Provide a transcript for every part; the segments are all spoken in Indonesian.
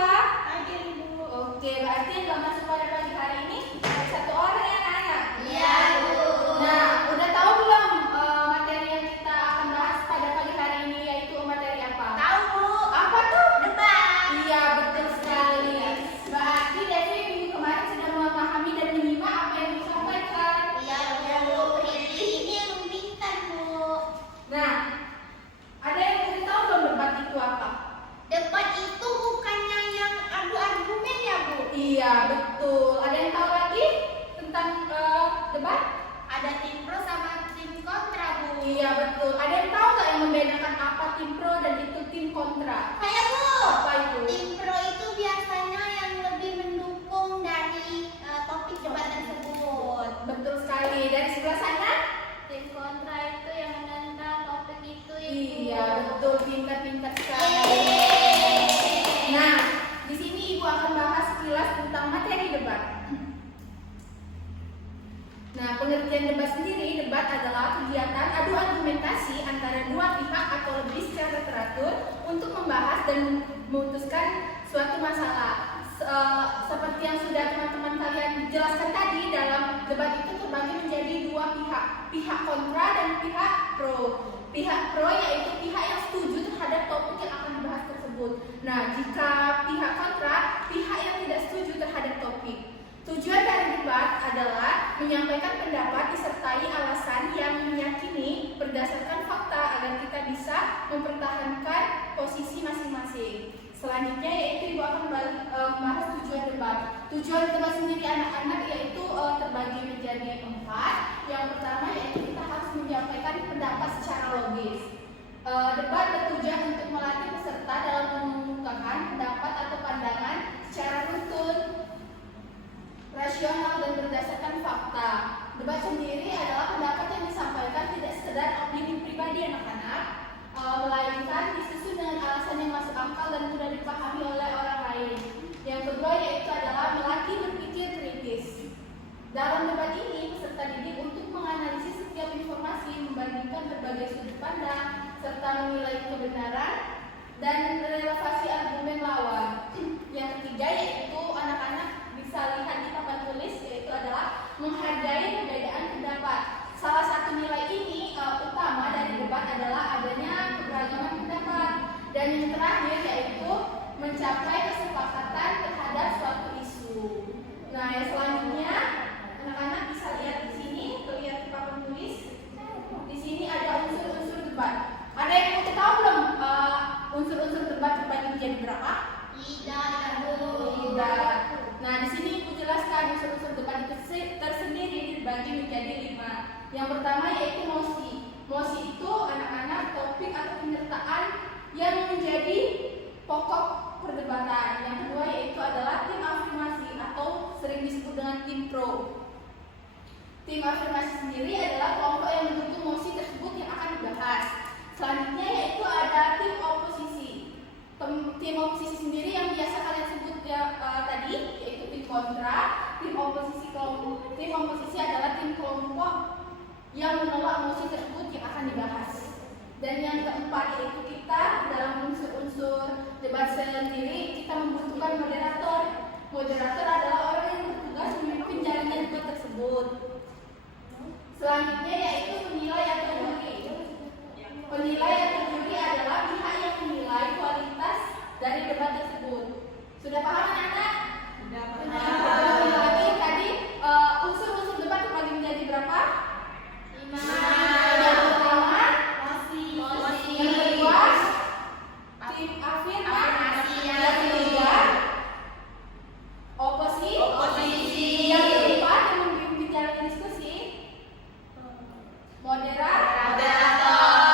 siswa? Hadir, Ibu. Oke, berarti yang gak masuk pada pagi hari ini ada satu orang ya anak-anak? Iya, Bu. Nah, udah tahu belum materi yang kita akan bahas pada pagi hari ini yaitu materi apa? Tahu, Bu. Apa tuh? Debat. Iya, betul sekali. Berarti Devi minggu kemarin sudah memahami dan menyimak apa yang disampaikan. Iya, Bu. Prilly ini yang pintar, Bu. Nah, ada yang udah tahu belum debat itu apa? Debat itu bukannya yang adu argumen ya, Bu? Iya, betul. Ada yang tahu lagi tentang debat? Ada tim pro sama tim kontra, Bu. Iya, betul. Ada yang tahu nggak yang membedakan apa tim pro dan itu tim kontra? Kayak, Bu. Apa itu? Tim pro itu biasanya yang lebih mendukung dari topik debat tersebut. Betul sekali. Dari sebelah sana? Tim kontra itu yang menentang topik itu, Ibu. Iya, betul. Pintar-pintar sekali. Nah, di sini Ibu akan bahas sekilas tentang materi debat. Nah, pengertian debat sendiri, debat adalah kegiatan adu argumentasi antara dua pihak atau lebih secara teratur untuk membahas dan memutuskan suatu masalah. Seperti yang sudah teman-teman kalian jelaskan tadi, dalam debat itu terbagi menjadi dua pihak, pihak kontra dan pihak pro. Pihak pro yaitu pihak yang setuju terhadap topik yang akan dibahas tersebut. Nah, jika pihak kontra, pihak yang tidak setuju terhadap topik. Tujuan dari debat adalah menyampaikan pendapat disertai alasan yang meyakini berdasarkan fakta agar kita bisa mempertahankan posisi masing-masing. Selanjutnya yaitu Ibu akan membahas tujuan debat. Tujuan debat sendiri anak-anak yaitu terbagi menjadi 4. Yang pertama yaitu kita harus menyampaikan pendapat secara logis. Debat bertujuan untuk melatih peserta dalam mengemukakan pendapat atau pandangan secara runtun, rasional dan berdasarkan fakta. Debat sendiri adalah pendapat yang disampaikan tidak sekedar opini pribadi anak-anak, melainkan disusun dengan alasan yang masuk akal dan mudah dipahami oleh orang lain. Yang kedua yaitu adalah melatih berpikir kritis. Dalam debat ini peserta didik untuk menganalisis setiap informasi, membandingkan berbagai sudut pandang, serta menilai kebenaran dan relevansi argumen lawan. Yang ketiga yaitu anak-anak bisa lihat di papan tulis yaitu adalah menghargai perbedaan pendapat. Salah satu nilai ini utama dari debat adalah adanya keberagaman pendapat. Dan yang terakhir yaitu mencapai kesepakatan terhadap suatu isu. Nah, yang selanjutnya anak-anak bisa lihat di sini, lihat di papan tulis. Di sini ada unsur-unsur debat. Ada yang mau tahu belum unsur-unsur debat terbagi menjadi berapa? Tidak, Bu. Tidak. Nah, di sini Ibu jelaskan unsur-unsur debat tersendiri dibagi menjadi 5. Yang pertama yaitu mosi. Mosi itu anak-anak topik atau penyertaan yang menjadi pokok perdebatan. Yang kedua yaitu adalah tim afirmasi atau sering disebut dengan tim pro. Tim afirmasi sendiri adalah kelompok yang mendukung mosi tersebut yang akan dibahas. Selanjutnya yaitu ada tim oposisi. Tim oposisi sendiri yang biasa kalian sebut tadi yaitu tim kontra. Tim oposisi adalah tim kelompok yang menolak mosi tersebut yang akan dibahas. Dan yang keempat yaitu kita dalam unsur-unsur debat sendiri kita membutuhkan moderator. Moderator adalah orang yang bertugas memimpin jalannya debat tersebut. Selanjutnya yaitu penilai atau juri. Penilai atau juri adalah pihak yang menilai kualitas dari debat tersebut. Sudah paham anak-anak? Sudah Nah, lagi tadi unsur-unsur debat terbagi menjadi berapa? 5. Yang pertama, Mosi. yang kedua, tim afirmasi. Yang ketiga, oposisi. Yang keempat, yang memimpin jalan diskusi, moderator.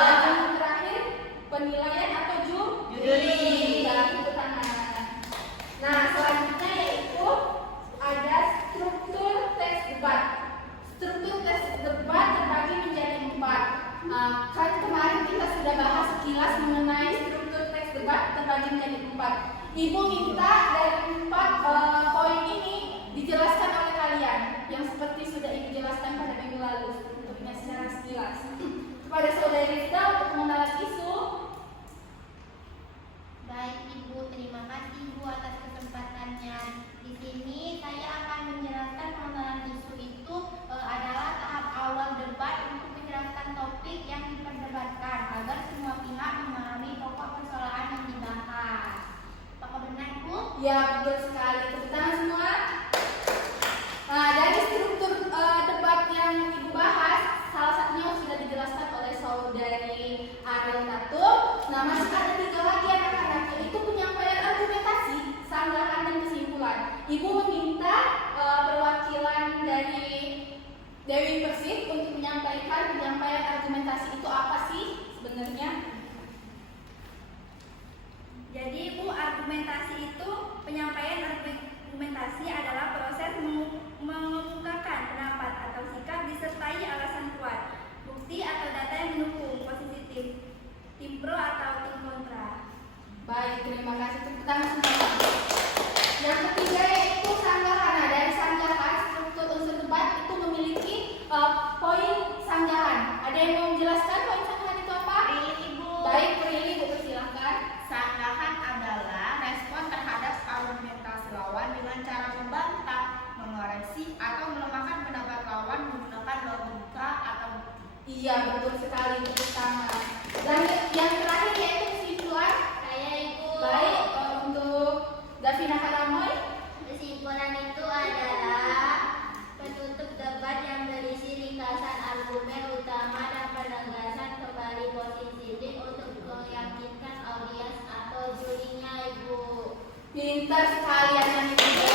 Dan yang terakhir, penilaian atau juri. Tepuk tangan. Nah, selanjutnya yaitu ada struktur tes debat. Struktur tes debat terbagi menjadi 4. Kan kemarin kita sudah bahas sekilas mengenai struktur tes debat terbagi menjadi 4. Ibu minta dari 4 poin ini dijelaskan oleh kalian yang seperti sudah Ibu jelaskan pada minggu lalu strukturnya secara sekilas. Kepada saudari Rita untuk mengenal isu. Baik, Ibu. Terima kasih Ibu atas kesempatannya. Di sini saya akan menjelaskan pengembangan isu itu adalah tahap awal debat untuk menjelaskan topik yang diperdebatkan agar semua pihak memahami pokok persoalan yang dibahas. Apakah benar, Bu? Ya, betul sekali. Tepuk tangan semua. Nah, dari struktur debat yang Ibu bahas, salah satunya sudah dijelaskan oleh saudari Ariel Tatum. Nah, masih ada 3 lagi anak-anak, yaitu penyampaian argumentasi, sanggahan, dan kesimpulan. Ibu meminta perwakilan dari Dewi Persik untuk menyampaikan penyampaian argumentasi itu apa sih sebenarnya? Jadi Bu, argumentasi itu, penyampaian argumentasi adalah proses mengemukakan pendapat atau sikap disertai alasan kuat, bukti atau data yang mendukung posisi tim pro atau tim kontra. Baik, terima kasih. Tepuk tangan semua. Yang ketiga yaitu sanggahan. Nah, dari sanggahan, struktur unsur debat itu memiliki poin sanggahan. Ada yang mau menjelaskan poin sanggahan itu apa? Ibu. Baik, Prilly, Bu, silakan. Sanggahan adalah respon terhadap argumentasi lawan dengan cara membantah, mengoreksi, atau melemahkan pendapat lawan menggunakan logika atau bukti. Iya, betul sekali. Tepuk tangan. Dan yang terakhir yaitu kesimpulan. Saya Ibu. Baik, untuk Davina Karamoy. Kesimpulan itu adalah penutup debat yang berisi ringkasan argumen utama dan penegasan kembali posisi tim untuk meyakinkan audiens atau jurinya, Ibu. Pintar sekali anak ibu.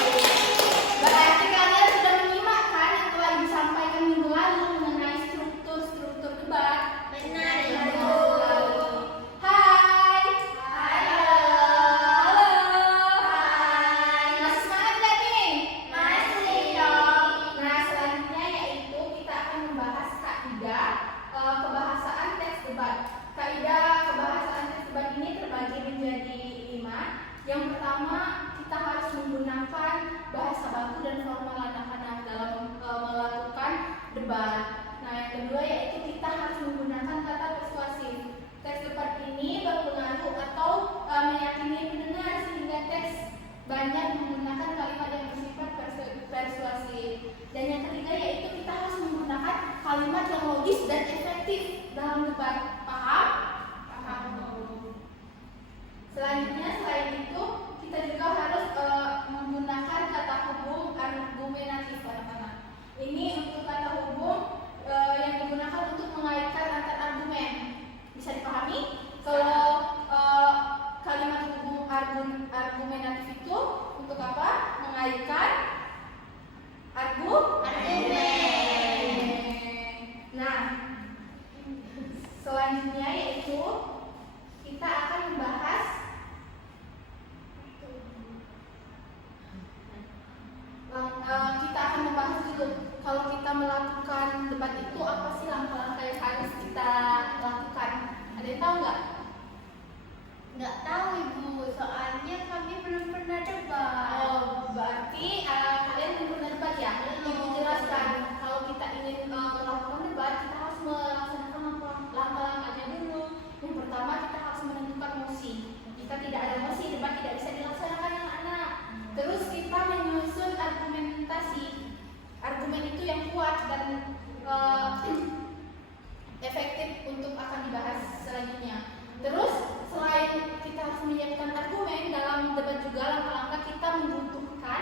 Berarti kalian sudah menyimak kan yang telah Ibu sampaikan minggu lalu mengenai struktur debat. Benar, Benar Ibu. sekali. Hai. Halo. Halo. Hai. Masih semangat gak nih? Masih dong. Nah, selanjutnya yaitu kita akan membahas kaidah kebahasaan teks debat. Kaidah kebahasaan teks debat ini terbagi menjadi 5. Yang pertama, kita harus menggunakan bahasa baku dan formal anak-anak dalam melakukan debat. Nah, yang kedua yaitu kita harus menggunakan kata persuasif. Teks debat ini berpengaruh atau meyakini pendengar sehingga teks banyak menggunakan kalimat yang bersifat persuasif. Dan yang ketiga yaitu kita harus menggunakan kalimat yang logis dan efektif dalam debat. Paham? Paham. Selanjutnya selain itu kita juga harus menggunakan kata hubung argumentatif anak-anak. Ini untuk kata hubung yang digunakan untuk mengaitkan antar argumen. Bisa dipahami? Kalau kalimat hubung argumentatif itu untuk apa? Mengaitkan argumen. Nah, selanjutnya yaitu kita akan membahas dulu kalau kita melakukan debat itu apa sih langkah-langkah yang harus kita lakukan? Ada yang tahu nggak? Nggak tahu Ibu, soalnya kami belum pernah debat. Oh, berarti kalian belum pernah debat ya? Belum. Ibu jelaskan kalau kita ingin melakukan debat kita harus melaksanakan langkah-langkahnya dulu. Yang pertama kita harus menentukan mosi. Jika tidak ada mosi, debat tidak bisa dilaksanakan anak-anak. Terus kita menyusun argumentasi. Argumen itu yang kuat dan efektif untuk akan dibahas selanjutnya. Terus selain kita harus menyiapkan argumen dalam debat juga langkah-langkah kita membutuhkan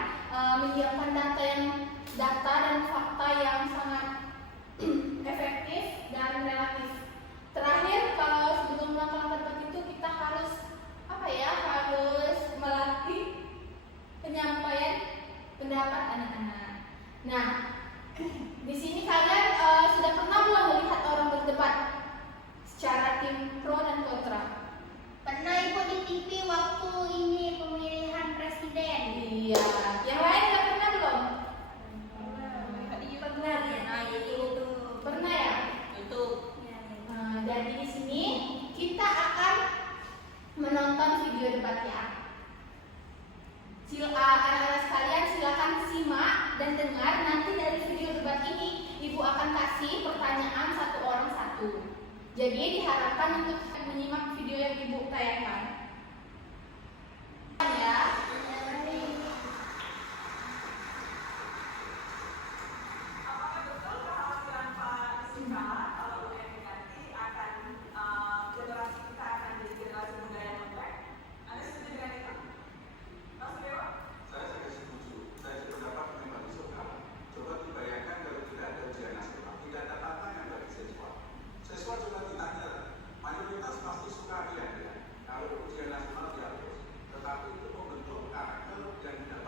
menyiapkan data dan fakta yang sangat efektif dan relatif. Terakhir kalau sebelum langkah-langkah debat itu kita harus harus melatih penyampaian pendapat anak-anak. Nah, di sini kalian sudah pernah belum melihat orang berdebat secara tim pro dan kontra? Pernah Ibu di TV waktu ini pemilihan presiden. Iya. Yang lain udah pernah belum? Pernah ya, nah itu Pernah ya? itu. Nah, jadi di sini kita akan menonton video debat ya. Anak-anak sekalian silakan simak dan dengar. Nanti dari video debat ini Ibu akan kasih pertanyaan satu orang satu. Jadi diharapkan untuk menyimak video yang Ibu tayangkan.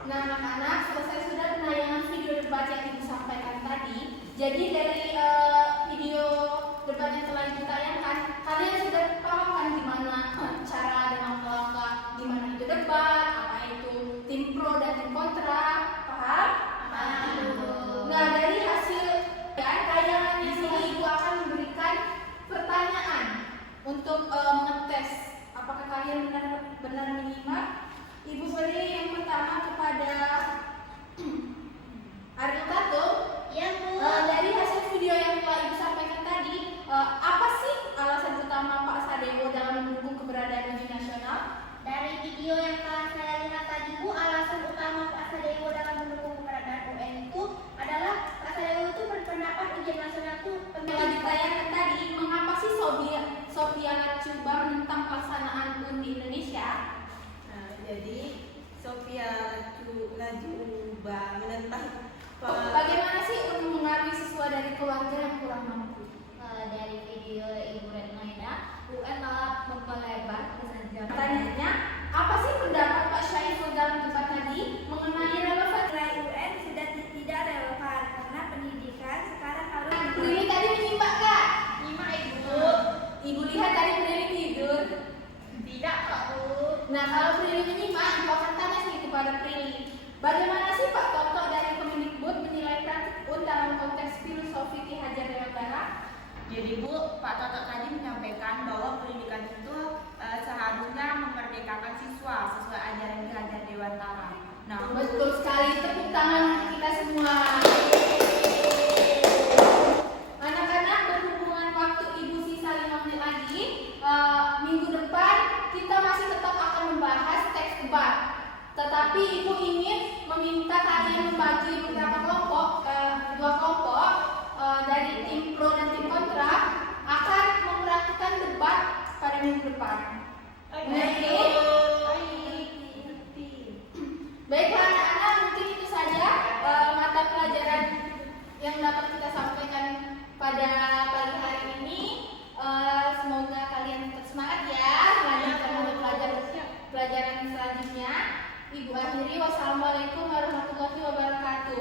Nah, anak-anak, selesai sudah penayangan video debat yang Ibu sampaikan tadi. Jadi dari video debat yang telah Ibu tayangkan, kalian sudah paham kan gimana cara dan langkah-langkah gimana itu debat, apa itu tim pro dan tim kontra, paham? Nah, dari hasil tayangan di sini Ibu akan memberikan pertanyaan untuk mengetes apakah kalian benar menyimak. Ibu beri yang pertama kepada Ariel Tatum. Ya, Bu. Dari hasil video yang telah Ibu sampaikan tadi, apa sih alasan utama Pak Sadewo dalam mendukung keberadaan ujian nasional? Dari video yang telah saya lihat tadi, Bu, alasan utama Pak Sadewo dalam mendukung keberadaan UN itu adalah Pak Sadewo itu berpendapat ujian nasional itu Yang telah ditayangkan tadi, mengapa sih Sophia Lacuba menentang pelaksanaan UN di Indonesia? Nah, jadi Sophia Lajuba menentang Bagaimana sih UN mengaruhi siswa dari keluarga yang kurang mampu? dari video Ibu Retnoida, UN malah memperlebar kesenjangan. Pertanyaannya, apa sih pendapat Pak Syaiful dalam debat tadi mengenai relevan? Nilai UN sudah tidak relevan karena pendidikan sekarang harus Prilly tadi menyimak Kak? Nyimak, Ibu. Ibu lihat tadi Prilly tidur. Tidak, Kak, Bu. Nah, kalau Prilly menyimak, Ibu akan tanya sih kepada Prilly, bagaimana sih Pak Toto dari Kemendikbud menilai praktik UN dalam konteks filosofi Ki Hajar Dewantara? Jadi Bu, Pak Toto tadi menyampaikan bahwa pendidikan itu seharusnya memerdekakan siswa sesuai ajaran Ki Hajar Dewantara. Nah, Betul sekali, tepuk tangan untuk kita semua. Anak-anak, berhubungan waktu Ibu sisa 5 menit lagi, minggu depan kita masih tetap akan membahas teks debat. Tetapi Ibu ingin meminta kalian membagi beberapa kelompok, dua kelompok dari tim pro dan tim kontra akan mempraktikkan debat pada minggu depan. Baiklah anak-anak, mungkin itu saja mata pelajaran yang dapat kita sampaikan pada pagi hari ini. Semoga kalian tetap semangat ya melanjutkan mata pelajaran selanjutnya. Ibu akhiri, wassalamualaikum warahmatullahi wabarakatuh.